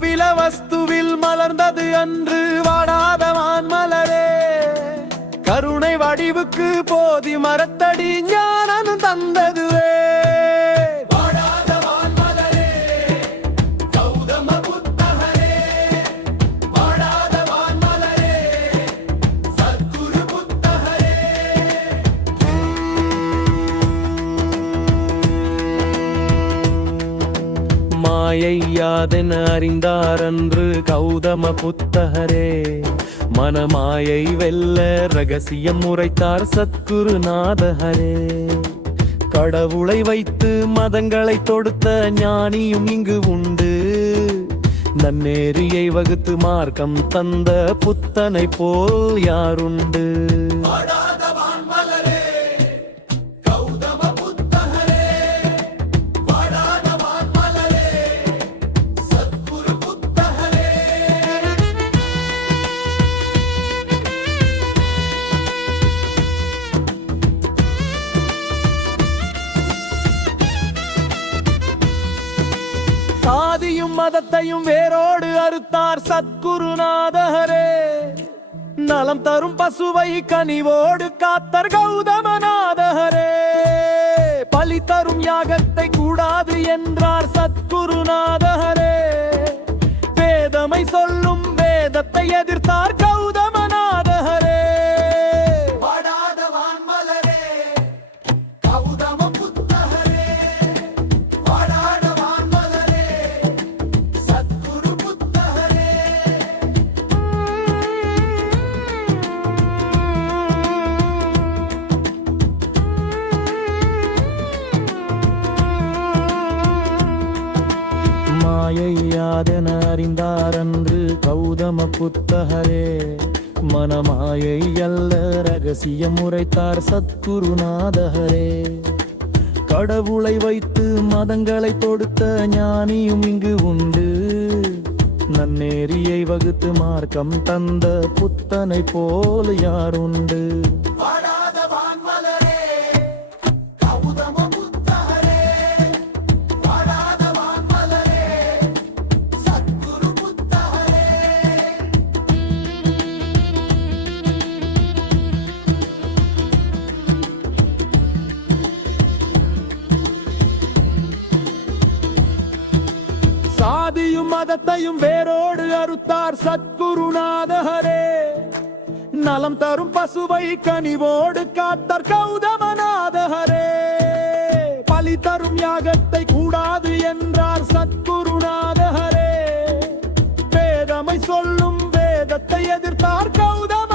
கபில வஸ்துவில் மலர்ந்தது அன்று வாடாத வான்மலரே. கருணை வடிவுக்கு போதி மரத்தடி ஞானம் தந்ததுவே. மாயை யாதென அறிந்தார் அன்று கௌதம புத்தகரே. மனமாயை வெல்ல ரகசியம் உரைத்தார் சத்குருநாதரே. கடவுளை வைத்து மதங்களை தொடுத்த ஞானியும் இங்கு உண்டு. நன்னேரியை வகுத்து மார்க்கம் தந்த புத்தனை போல் யாருண்டு. சாதியும் மதத்தையும் வேரோடு அறுத்தார் சத்குருநாதரே. நலம் தரும் பசுவை கனிவோடு காத்தர் கௌதமநாதரே. பலி தரும் யாகத்தை கூடாது என்றார் சத்குருநாதரே. வேதமை சொல்லும் வேதத்தை எதிர்த்தார் கௌதமநாதரே. மாயை யாதென அறிந்தார் அன்று கௌதம புத்தகரே. மனமாயை அல்ல ரகசியம் உரைத்தார் சத்குருநாதரே. கடவுளை வைத்து மதங்களை தொடுத்த ஞானியும் இங்கு உண்டு. நன்னேரியை வகுத்து மார்க்கம் தந்த புத்தனை போல் யாருண்டு. சாதியும் மதத்தையும் வேரோடு அறுத்தார் சத்குருநாதரே. நலம் தரும் பசுவை கனிவோடு காத்தார் கௌதமநாதரே. பலி தரும் யாகத்தை கூடாது என்றார் சத்குருநாதரே. வேதமை சொல்லும் வேதத்தை எதிர்த்தார் கௌதம